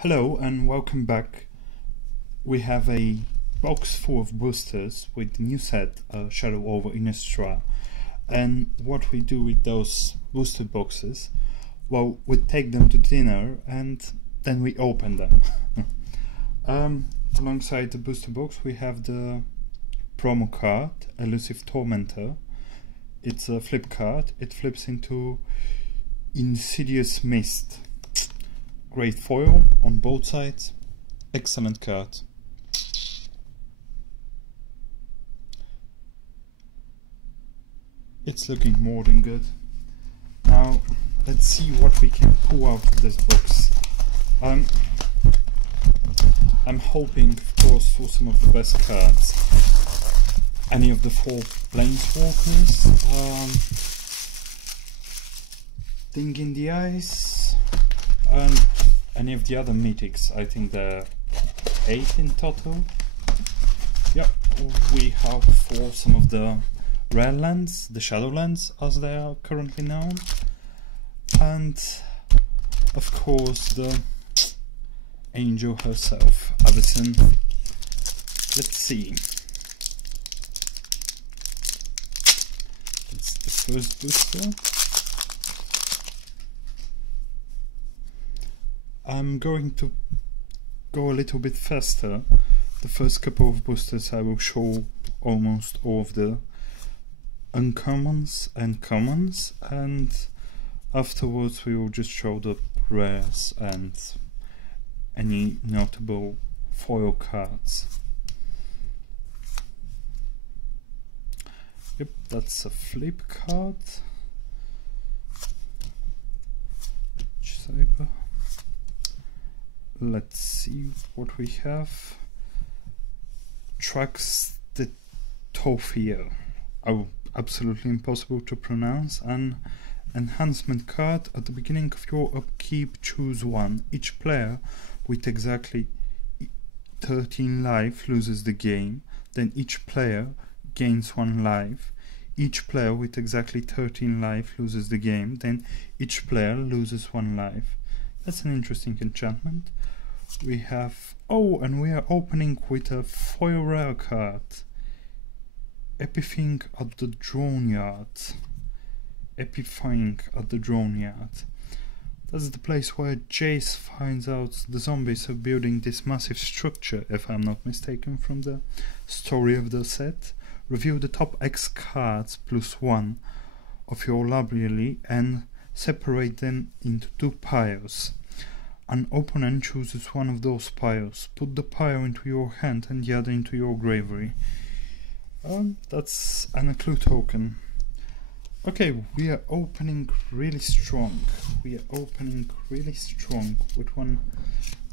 Hello and welcome back. We have a box full of boosters with the new set Shadow over Innistrad, and what we do with those booster boxes, well, we take them to dinner and then we open them. Alongside the booster box we have the promo card, Elusive Tormentor. It's a flip card. It flips into Insidious Mist. Great foil on both sides. Excellent card. It's looking more than good. Now let's see what we can pull out of this box. I'm hoping, of course, for some of the best cards. Any of the 4 Planeswalkers. Thing in the Ice. And any of the other mythics. I think there are 8 in total. Yep, we have for some of the rare lands, the Shadowlands as they are currently known. And of course the angel herself, Avison. Let's see. It's the first booster. I'm going to go a little bit faster. The first couple of boosters I will show almost all of the uncommons and commons, and afterwards we will just show the rares and any notable foil cards. Yep, that's a flip card. Saber. Let's see what we have. Trax the Tophia. Oh, absolutely impossible to pronounce. An enhancement card. At the beginning of your upkeep, choose one. Each player with exactly 13 life loses the game. Then each player gains 1 life. Each player with exactly 13 life loses the game. Then each player loses 1 life. That's an interesting enchantment. We have... oh, and we are opening with a foil rare card. Epifying at the Drone Yard. Epifying at the Drone Yard. That's the place where Jace finds out the zombies are building this massive structure, if I'm not mistaken from the story of the set. Review the top X cards +1 of your library and separate them into 2 piles. An opponent chooses one of those piles. Put the pile into your hand and the other into your graveyard. That's an clue token. Okay, we are opening really strong. We are opening really strong with 1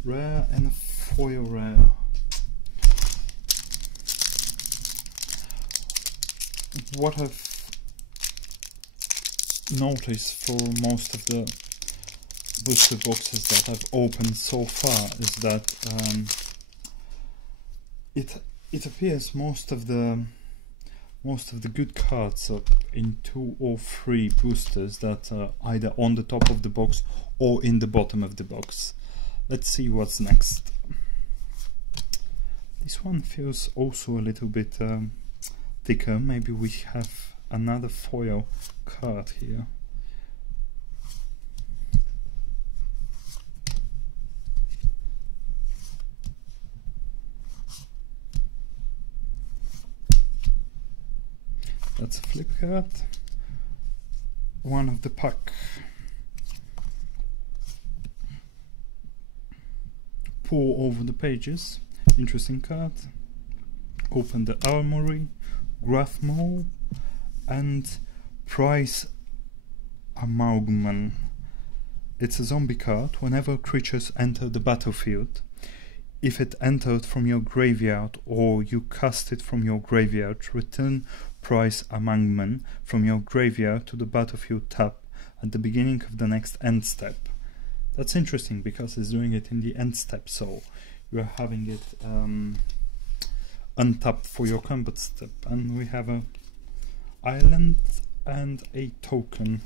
rare and a foil rare. What I've noticed for most of the booster boxes that I've opened so far is that it appears most of the good cards are in 2 or 3 boosters that are either on the top of the box or in the bottom of the box. Let's see what's next. This one feels also a little bit thicker. Maybe we have another foil card here. That's a flip card. One of the pack. Pour over the pages. Interesting card. Open the armory. Graph Mole and Price Amalgam. It's a zombie card. Whenever creatures enter the battlefield, if it entered from your graveyard or you cast it from your graveyard, return Price Amangman from your graveyard to the battlefield tab at the beginning of the next end step. That's interesting because it's doing it in the end step, so you are having it untapped for your combat step. And we have a island and a token.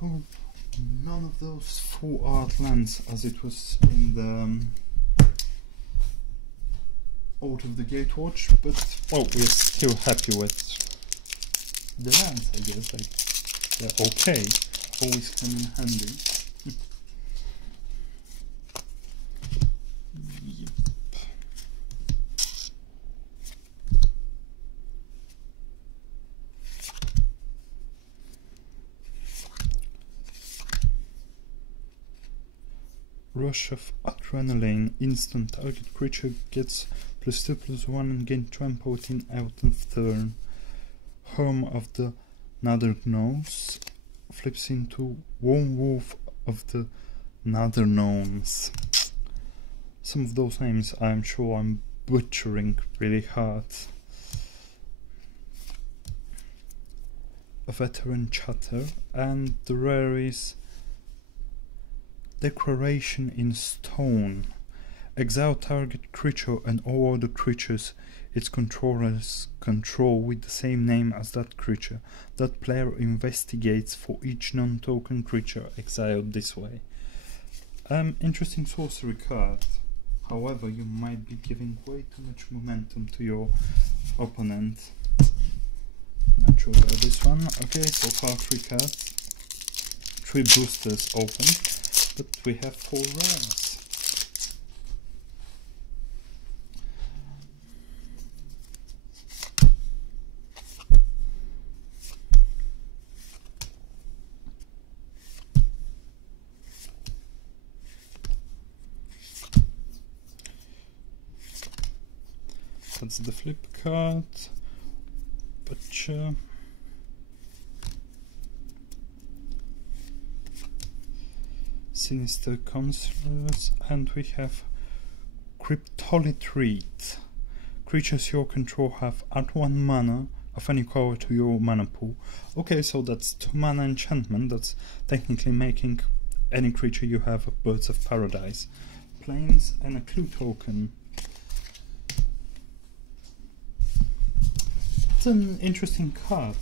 Oh, None of those full art lands as it was in the Out of the Gatewatch, but well, we're still happy with the lands, I guess. Like, they're okay, always come in handy. Yep. Rush of Adrenaline. Instant target creature gets +2/+1 and gain trample within out of turn. Home of the Nether Gnomes flips into Warm Wolf of the Nether Gnomes. Some of those names I'm sure I'm butchering really hard. A Veteran Chatter, and the rare is Declaration in Stone. Exile target creature and all other creatures its controllers control with the same name as that creature. That player investigates for each non-token creature exiled this way. Interesting sorcery card. However, you might be giving way too much momentum to your opponent. Not sure about this one. Okay, so far 3 cards. 3 boosters open, but we have 4 rares. That's the flip card. Butcher. Sinister Counselors, and we have Cryptolith. Creatures you control have add 1 mana of any color to your mana pool. Okay, so that's 2 mana enchantment. That's technically making any creature you have a Birds of Paradise. Plains and a clue token. It's an interesting card.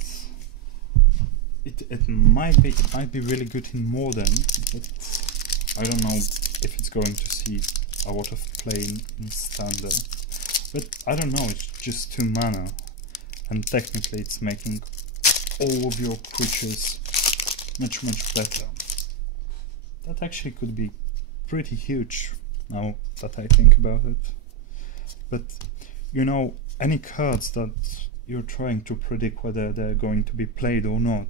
It might be really good in Modern, but I don't know if it's going to see a lot of play in Standard. But I don't know, it's just 2 mana, and technically it's making all of your creatures much better. That actually could be pretty huge now that I think about it. But you know, any cards that you're trying to predict whether they're going to be played or not,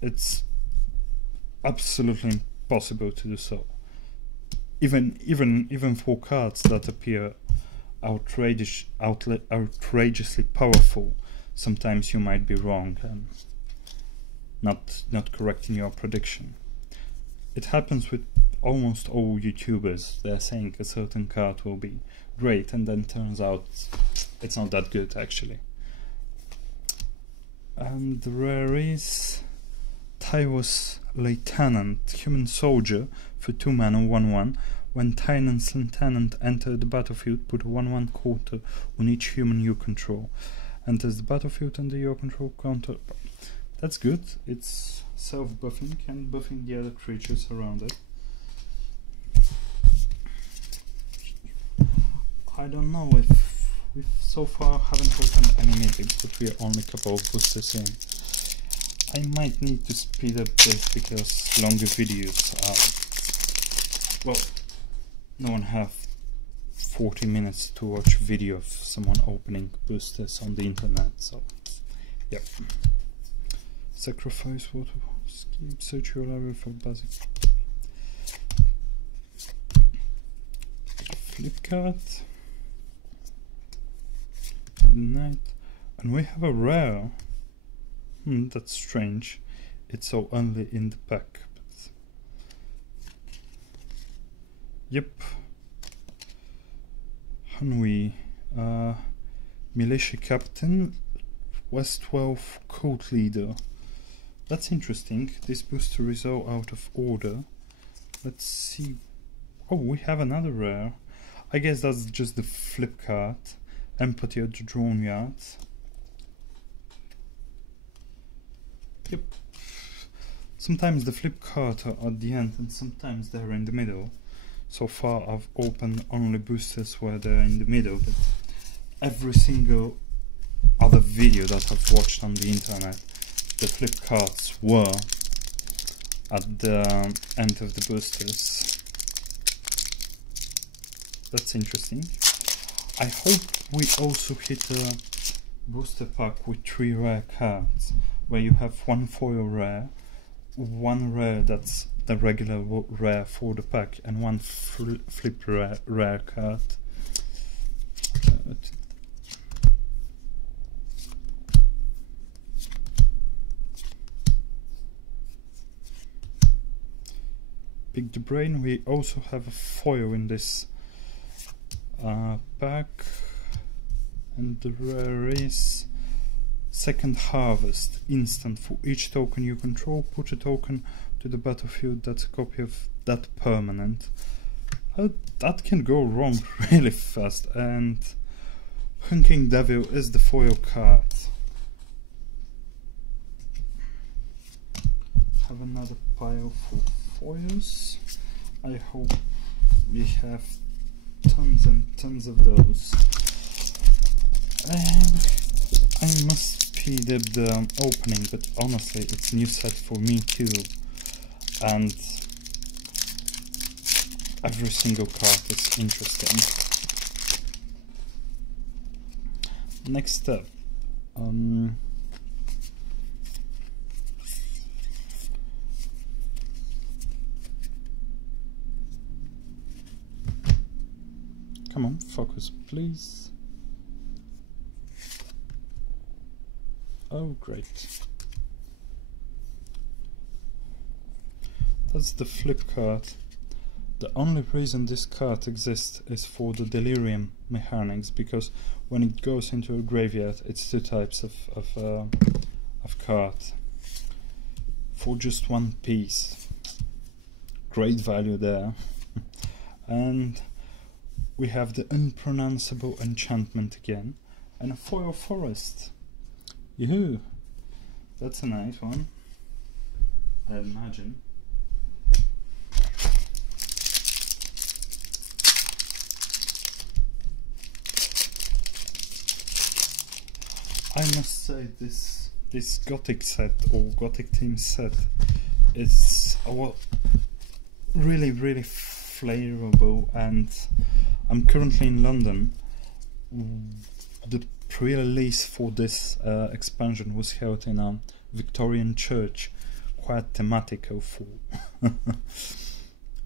it's absolutely impossible to do so. Even for cards that appear outrageously powerful, sometimes you might be wrong and not correct in your prediction. It happens with almost all YouTubers. They're saying a certain card will be great, and then turns out it's not that good actually. And the rare is Tyrus Lieutenant, human soldier for 2 mana 1/1. When Tyrus Lieutenant enter the battlefield, put a 1/1 counter on each human you control. Enters the battlefield under your control counter. That's good. It's self-buffing and buffing the other creatures around it. I don't know if we so far haven't opened any mythics, but we are only a couple of boosters in. I might need to speed up this because longer videos are... Well, no one have 40 minutes to watch a video of someone opening boosters on the internet, so... Yep. Sacrifice water, skip, search your library for basic. Flip card. Night, and we have a rare. That's strange. It's so only in the pack. But yep. Hanui, militia captain, West 12 cult leader. That's interesting. This booster is all out of order. Let's see. Oh, we have another rare. I guess that's just the flip card. Empathy at the drawn yards. Yep. Sometimes the flip cards are at the end and sometimes they're in the middle. So far I've opened only boosters where they're in the middle, but every single other video that I've watched on the internet, the flip cards were at the end of the boosters. That's interesting. I hope we also hit a booster pack with 3 rare cards, where you have 1 foil rare, 1 rare that's the regular rare for the pack, and 1 flip rare card. Pick the brain. We also have a foil in this pack, and the rare is Second Harvest. Instant. For each token you control, put a token to the battlefield that's a copy of that permanent. That can go wrong really fast, and Hunking Devil is the foil card. Have another pile for foils. I hope we have tons and tons of those. I must speed up the opening, but honestly it's a new set for me too, and every single card is interesting. Next up, come on, focus please. Oh great. That's the flip card. The only reason this card exists is for the delirium mechanics, because when it goes into a graveyard it's 2 types of card for just 1 piece. Great value there. And we have the unpronounceable enchantment again, and a foil forest. Yoo-hoo! That's a nice one, I imagine. I must say this Gothic set, or Gothic theme set, is really flavorful, and I'm currently in London. The pre-release for this expansion was held in a Victorian church, quite thematical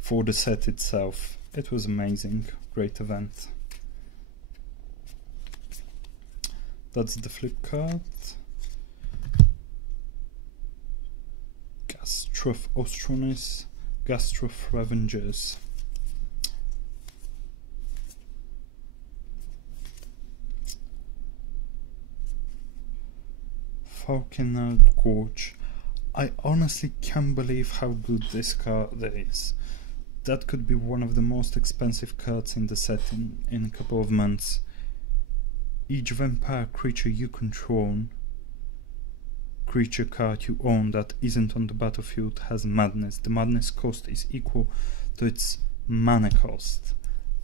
for the set itself. It was amazing, great event. That's the flip card. Gastroph Ostronis, Gastroph Revengers. Falconel Gorge. I honestly can't believe how good this card is. That could be one of the most expensive cards in the set in a couple of months. Each vampire creature you control, creature card you own that isn't on the battlefield, has madness. The madness cost is equal to its mana cost.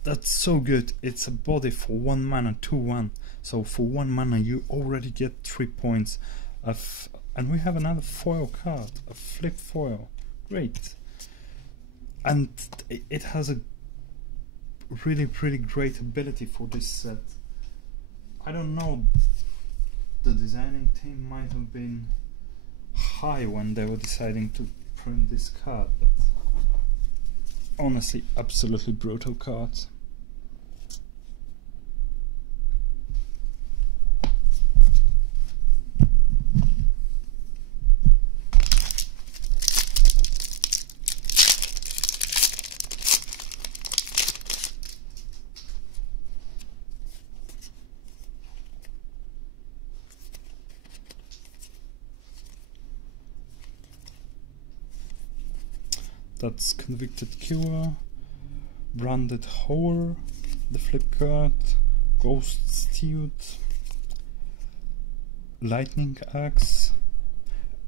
That's so good. It's a body for 1 mana, 2/1. So for 1 mana you already get 3 points of, and we have another foil card, a flip foil. Great. And it has a really great ability for this set. I don't know, the designing team might have been high when they were deciding to print this card, but honestly, absolutely brutal cards. That's Convicted Killer, Branded Horror, the flip card, Ghost Stewed, Lightning Axe,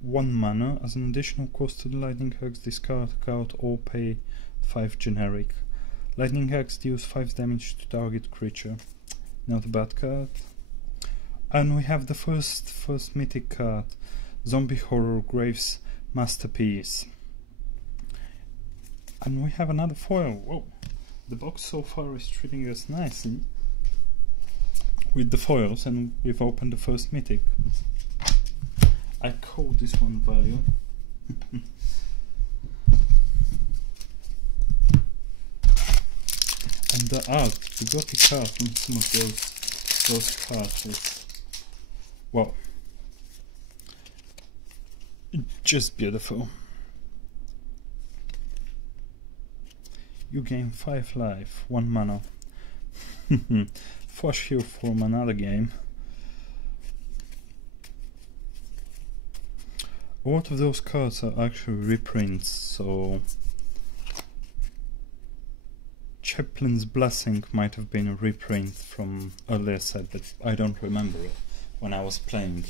1 mana. As an additional cost to the Lightning Hex, discard a card or pay 5 generic. Lightning Hex deals 5 damage to target creature. Not a bad card. And we have the first mythic card, Zombie Horror Graves Masterpiece. And we have another foil. Whoa! The box so far is treating us nicely with the foils, and we've opened the first mythic. I call this one value. And the art, the gothic art on some of those cards is, well, just beautiful. You gain 5 life, 1 mana. Flush heal from another game. A lot of those cards are actually reprints, so Chaplin's Blessing might have been a reprint from earlier set, but I don't remember it when I was playing.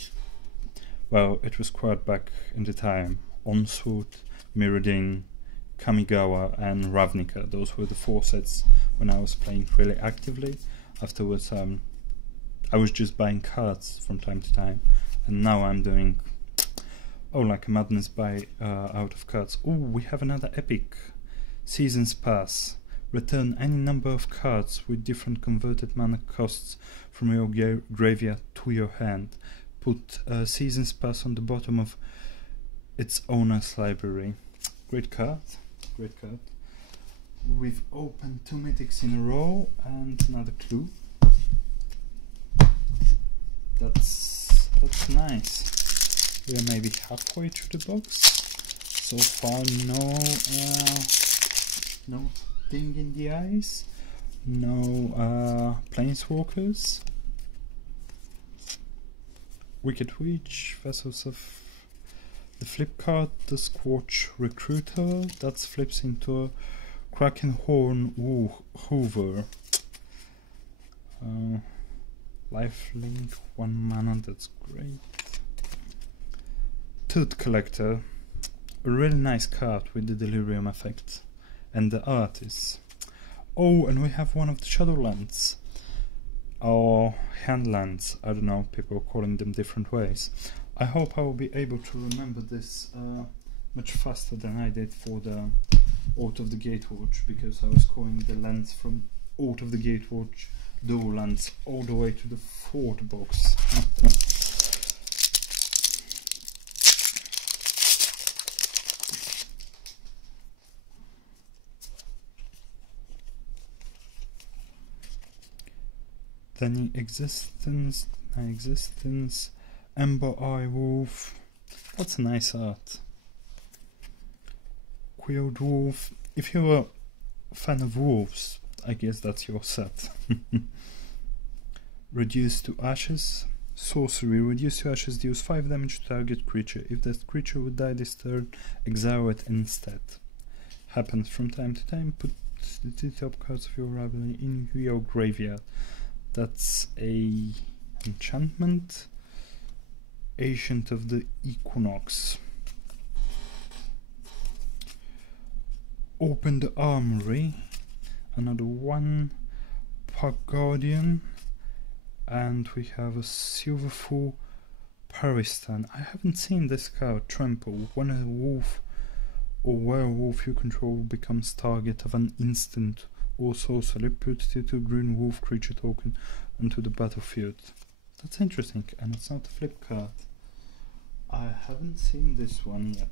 Well, it was quite back in the time. Onslaught, Mirrodin, Kamigawa and Ravnica. Those were the 4 sets when I was playing really actively. Afterwards I was just buying cards from time to time, and now I'm doing like a madness buy out of cards. Oh, we have another epic. Seasons Pass. Return any number of cards with different converted mana costs from your graveyard to your hand. Put Seasons Pass on the bottom of its owner's library. Great card. Great card. We've opened 2 mythics in a row and another clue. That's nice. We are maybe halfway through the box. So far, no ding in the eyes, no planeswalkers. Wicked Witch, Vessels of the flip card, the Squatch Recruiter, that flips into a Krakenhorn Hoover. Lifelink, 1 mana, that's great. Tooth Collector, a really nice card with the Delirium effect. And the art is... Oh, and we have one of the Shadowlands. Or Handlands, I don't know, people are calling them different ways. I hope I will be able to remember this much faster than I did for the Out of the Gatewatch, because I was calling the lands from Out of the Gatewatch dual lands all the way to the 4th box. Then Existence, Ember Eye Wolf. That's nice art. Quilled Wolf. If you're a fan of wolves, I guess that's your set. Reduce to Ashes. Sorcery. Reduce to Ashes deals 5 damage to target creature. If that creature would die this turn, exile it instead. Happens from time to time. Put the 2 top cards of your library in your graveyard. That's a enchantment. Ancient of the Equinox. Open the Armory. Another 1. Park Guardian. And we have a Silverful Paristan. I haven't seen this card. Trample. When a wolf or werewolf you control becomes target of an instant or sorcery, put the 2 green wolf creature token onto the battlefield. That's interesting, and it's not a flip card. I haven't seen this one yet.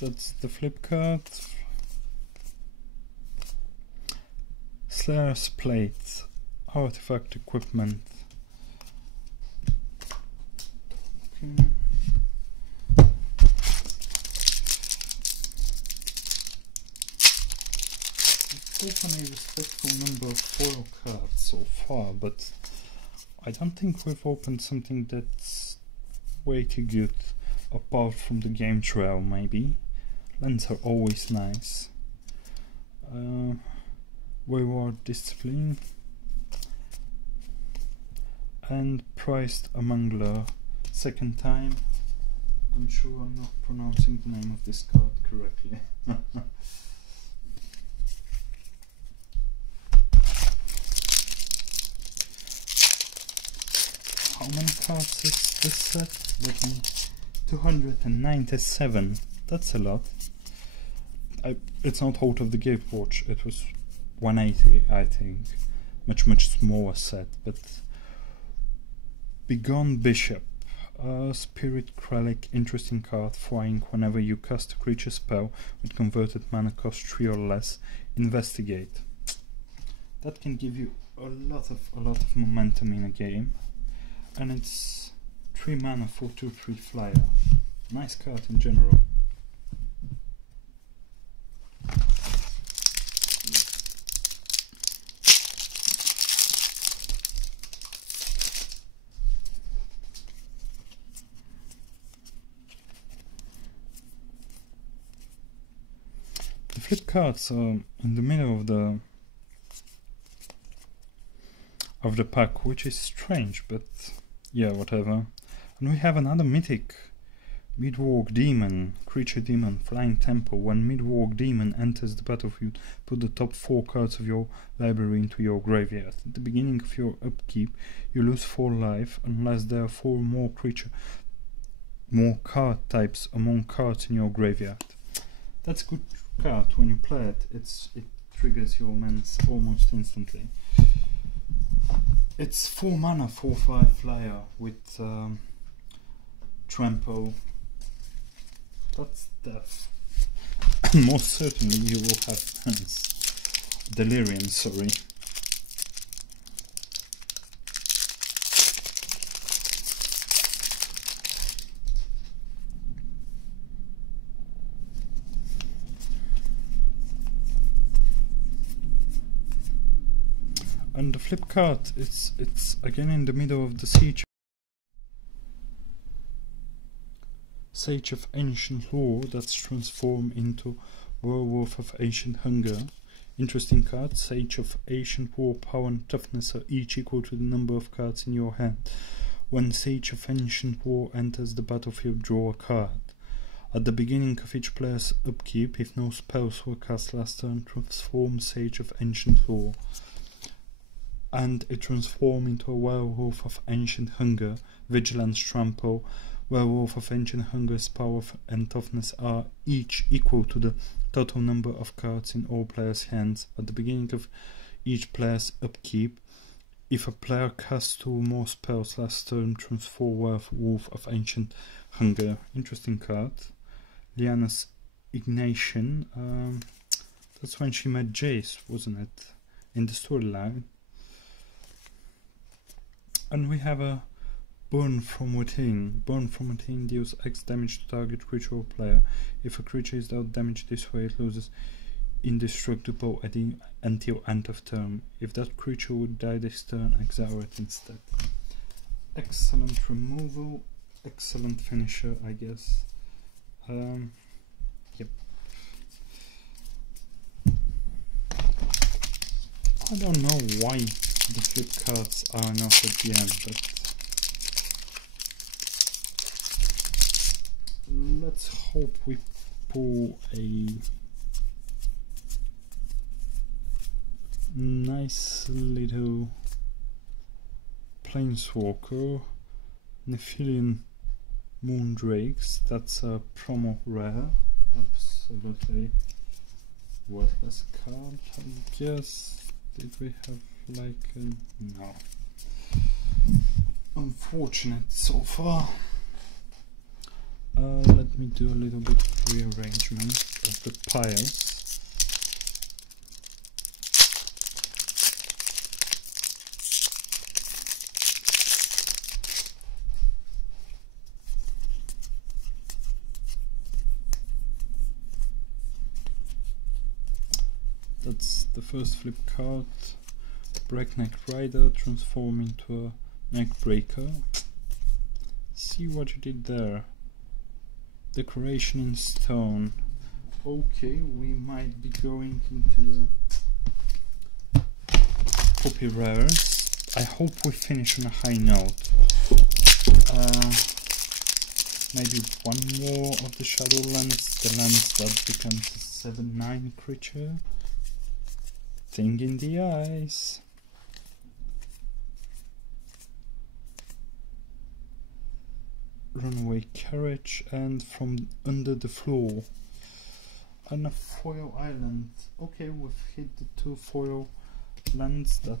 That's the flip card. Slayer's Plate, Artifact Equipment. Okay. It's definitely a respectful number of foil cards so far, but I don't think we've opened something that's way too good, apart from the game trail maybe. Lands are always nice. Wayward Discipline and Prized Amongler. Second time. I'm sure I'm not pronouncing the name of this card correctly. How many cards is this set? 297. That's a lot. It's not out of the gift watch. It was 180, I think. Much smaller set. But Begone Bishop. Spirit Relic, interesting card. Flying whenever you cast a creature spell with converted mana cost 3 or less. Investigate. That can give you a lot of momentum in a game. And it's 3 mana for 2/3 flyer. Nice card in general. The flip cards are in the middle of the pack, which is strange, but yeah, whatever. And we have another mythic, Midwalk Demon, creature demon, flying temple. When Midwalk Demon enters the battlefield, put the top 4 cards of your library into your graveyard. At the beginning of your upkeep, you lose 4 life unless there are 4 more card types among cards in your graveyard. That's a good card. When you play it, it triggers your mans almost instantly. It's 4 mana, 4/5 flyer with trample. That's death. Most certainly you will have delirium, sorry. And the flip card, it's again in the middle of the Sage of Ancient Lore that's transformed into Werewolf of Ancient Hunger. Interesting card. Sage of Ancient Lore power and toughness are each equal to the number of cards in your hand. When Sage of Ancient Lore enters the battlefield, draw a card. At the beginning of each player's upkeep, if no spells were cast last turn, transform Sage of Ancient Lore. And it transforms into a Werewolf of Ancient Hunger, Vigilance, Trample. Werewolf of Ancient Hunger's power and toughness are each equal to the total number of cards in all players' hands. At the beginning of each player's upkeep, if a player casts 2 more spells last turn, transform Werewolf of Ancient Hunger. Interesting card. Liana's Ignition. That's when she met Jace, wasn't it? In the storyline. And we have a Burn from Within. Burn from Within deals X damage to target creature or player. If a creature is dealt damage this way, it loses indestructible until end of turn. If that creature would die this turn, exile it instead. Excellent removal, excellent finisher, I guess. Yep. I don't know why the flip cards are not at the end, but let's hope we pull a nice little Planeswalker, Nephilian Moondrakes. That's a promo rare, absolutely worthless card, I guess. Did we have like a... no. Unfortunate so far. Let me do a little bit of rearrangement of the piles. That's the first flip card. Breakneck Rider, transform into a Neckbreaker. See what you did there. Decoration in stone. Okay, we might be going into the copy rares. I hope we finish on a high note. Maybe one more of the Shadow Lens, the lens that becomes a 7/9 creature. Thing in the eyes. Runaway carriage, and from under the floor. And a foil island. Okay, we've hit the 2 foil lands that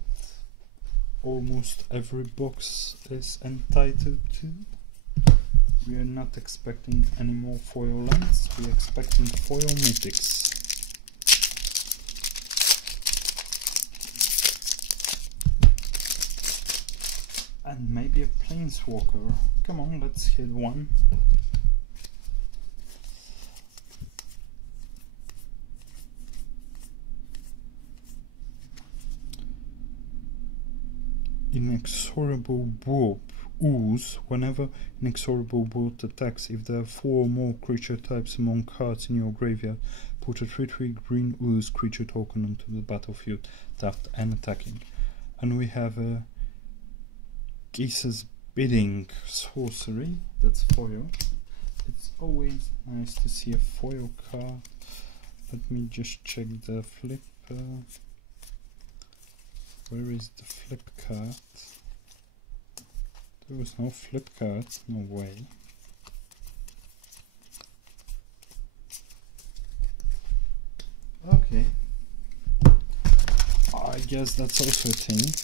almost every box is entitled to. We are not expecting any more foil lands, we are expecting foil mythics. And maybe a planeswalker. Come on, let's hit one. Inexorable warp. Ooze. Whenever Inexorable warp attacks, if there are 4 or more creature types among cards in your graveyard, put a 3/3 green ooze creature token onto the battlefield, tapped and attacking. And we have a Geese's Bidding sorcery, that's foil. It's always nice to see a foil card. Let me just check the flip. Where is the flip card? There was no flip card, no way. Okay. I guess that's also a thing.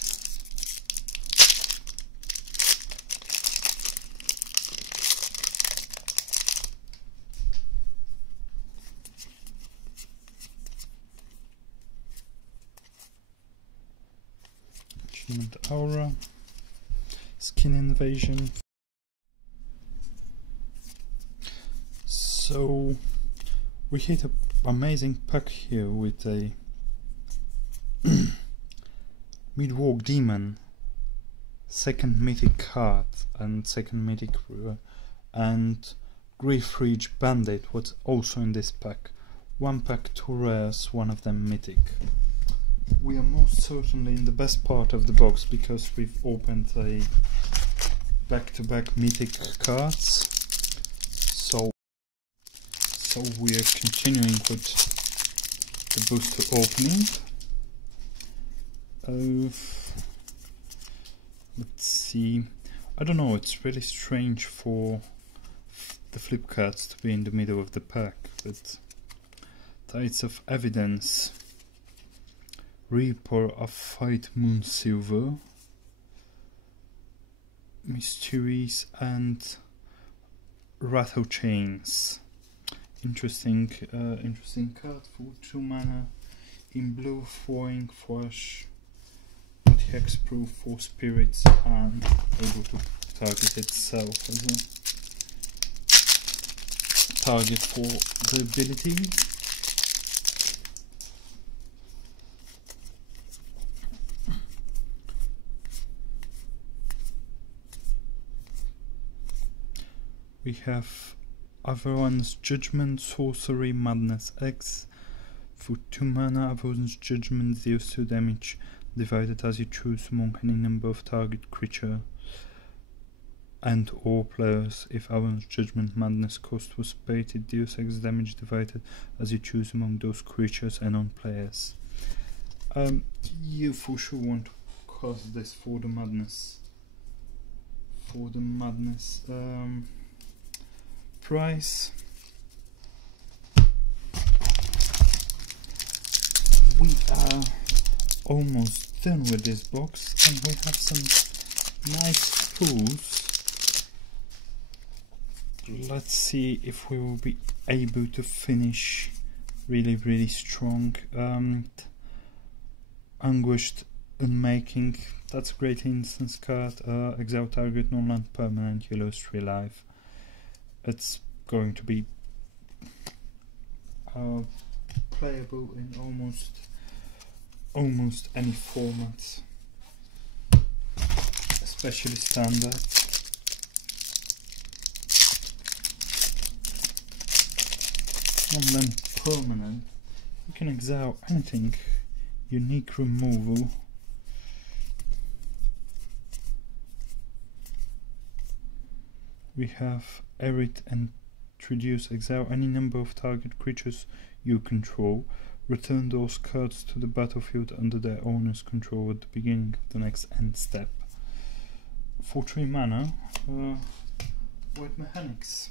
Aura, Skin Invasion. So we hit an amazing pack here with a Midwalk Demon, second mythic card and second mythic and Griefreach Bandit was also in this pack. One pack, 2 rares, one of them mythic. We are most certainly in the best part of the box because we've opened a back-to-back mythic cards. So we are continuing with the booster opening. Let's see. I don't know, it's really strange for the flip cards to be in the middle of the pack, but Tides of Evidence, Reaper of Fight Moon Silver, Mysteries, and Rattle Chains. Interesting card for 2 mana in blue, throwing flash with hexproof 4 spirits and able to target itself as a target for the ability. We have Averron's Judgment, Sorcery, Madness X. For 2 mana, Averron's Judgment deals 2 damage, divided as you choose among any number of target creature and or players. If Averron's Judgment Madness cost was paid, it deals X damage divided as you choose among those creatures and on players. You for sure want to cast this for the madness. Price. We are almost done with this box and we have some nice pulls. Let's see if we will be able to finish really strong. Anguished Unmaking, that's a great instance card. Exile target non-land permanent, you lose 3 life. It's going to be playable in almost any format, especially standard. And then permanent. You can exile anything. Unique removal. We have Erit and introduce, exile any number of target creatures you control. Return those cards to the battlefield under their owner's control at the beginning of the next end step. For 3 mana, Void Mechanics.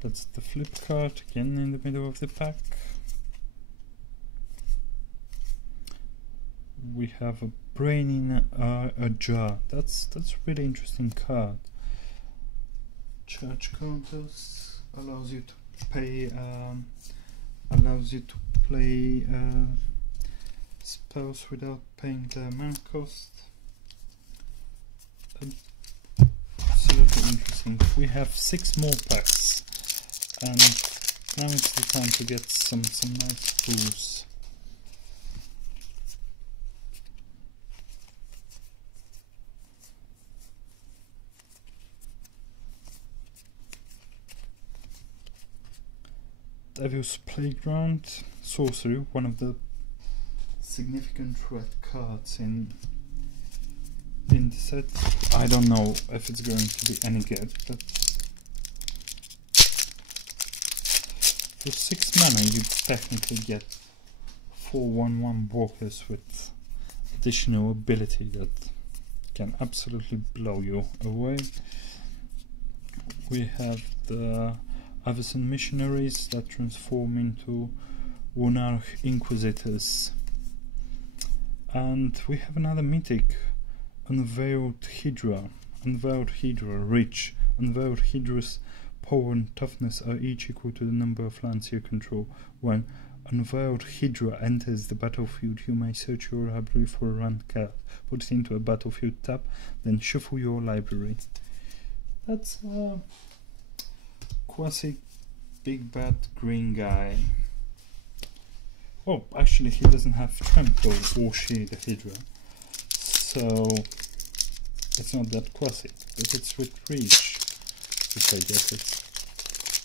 That's the flip card again in the middle of the pack. We have a brain in a jar. That's a really interesting card. Charge counters allows you to pay play spells without paying the mana cost. Absolutely interesting. We have 6 more packs. And now it's the time to get some nice pulls. Devil's Playground, sorcery, one of the significant red cards in the set. I don't know if it's going to be any good, but for 6 mana you technically get 4/1/1 walkers with additional ability that can absolutely blow you away. We have the Avacyn Missionaries that transform into Wunarch Inquisitors. And we have another mythic, Unveiled Hydra. Unveiled Hydra, rich. Unveiled Hydra's power and toughness are each equal to the number of lands you control. When Unveiled Hydra enters the battlefield, you may search your library for a rand card, put it into a battlefield tab, then shuffle your library. That's a quasi big bad green guy. Oh, actually he doesn't have trample or she, the Hydra, so it's not that quasi, but it's with reach, which I guess it's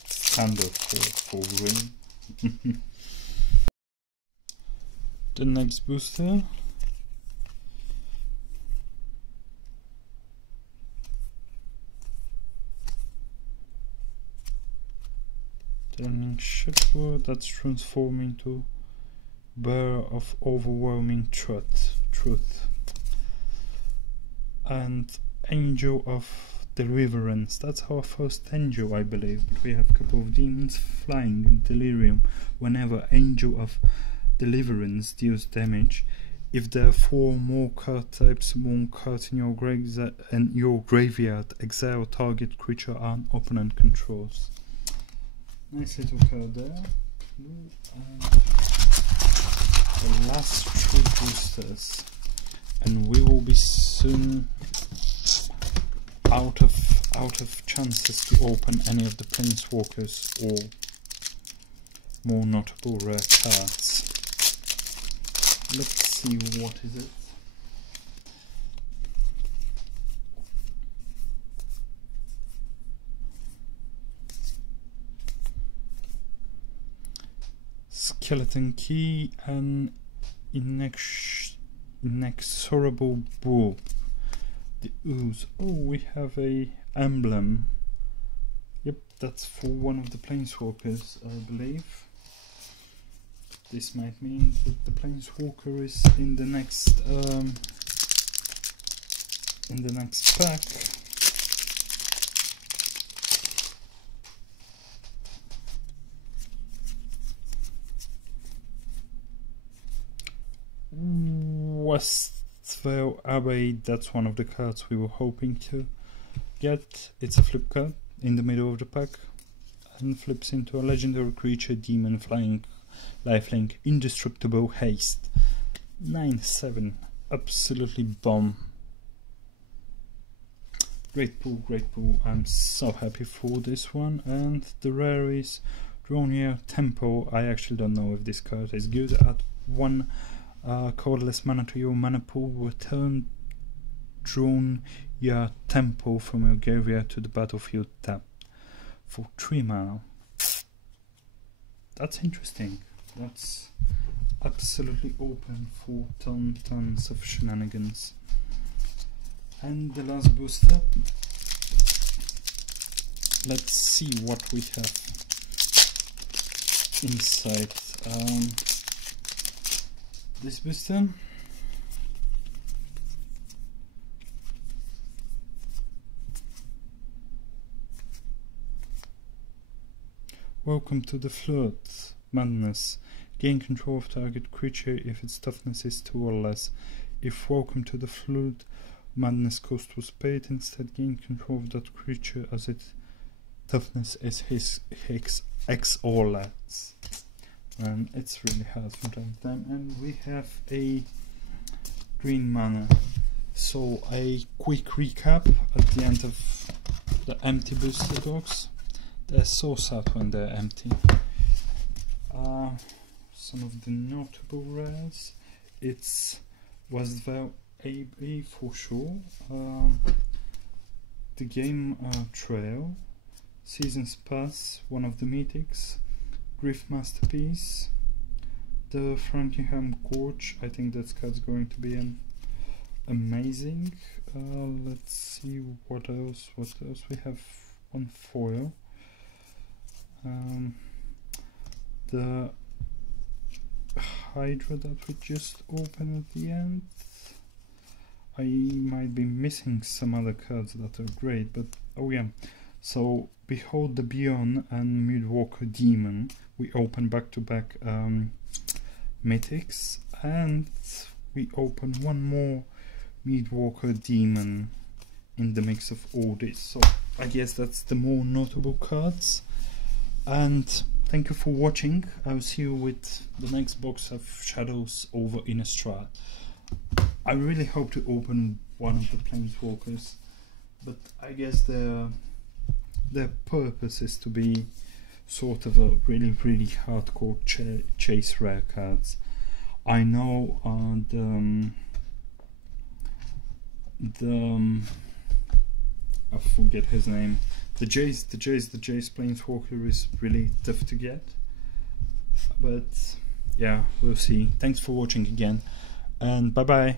standard for green. The next booster, Turning Shipward, that's transforming into Bear of Overwhelming Truth, and Angel of Deliverance. That's our first angel, I believe, but we have a couple of demons flying in Delirium. Whenever Angel of Deliverance deals damage, if there are 4 more card types, 1 card in your graveyard, exile target creature an opponent controls. Nice little card there. And the last 2 boosters, and we will be soon out of chances to open any of the Planeswalkers or more notable rare cards. Let's see, what is it? Skeleton Key and Inexorable Bull. The Ooze. Oh, we have a emblem. Yep, that's for one of the Planeswalkers, I believe. This might mean that the Planeswalker is in the next pack. Westvale Abbey, that's one of the cards we were hoping to get. It's a flip card in the middle of the pack and flips into a legendary creature, demon, flying lifelink, indestructible, haste. 9/7, absolutely bomb. Great pull, I'm so happy for this one. And the rare is Dronia Tempo. I actually don't know if this card is good. Add 1 cordless mana to your mana pool, return Dronia Tempo from your graveyard to the battlefield tapped for 3 mana. That's interesting. That's absolutely open for tons of shenanigans. And the last booster, let's see what we have inside this booster. Welcome to the Flood. Madness. Gain control of target creature if its toughness is 2 or less. If Welcome to the Flood Madness cost was paid, instead gain control of that creature as its toughness is his X or less. And it's really hard from time to time. And we have a green mana. So a quick recap at the end of the empty booster box. They're so sad when they're empty. Some of the notable rares. It's Westvale AB for sure. The Game Trail, Seasons Pass, one of the mythics, Griff Masterpiece, the Frankingham Gorge. I think that card's going to be amazing. Let's see what else. We have one foil. The Hydra that we just opened at the end. I might be missing some other cards that are great, but oh yeah. So Behold the Beyond and Mudwalker Demon. We open back-to-back mythics, and we open one more Mudwalker Demon in the mix of all this. So I guess that's the more notable cards. And thank you for watching. I'll see you with the next box of Shadows over Innistrad. I really hope to open one of the Planeswalkers, but I guess their purpose is to be sort of a really hardcore chase rare cards. I know I forget his name. The Jace Planeswalker is really tough to get, but yeah, we'll see. Thanks for watching again, and bye bye.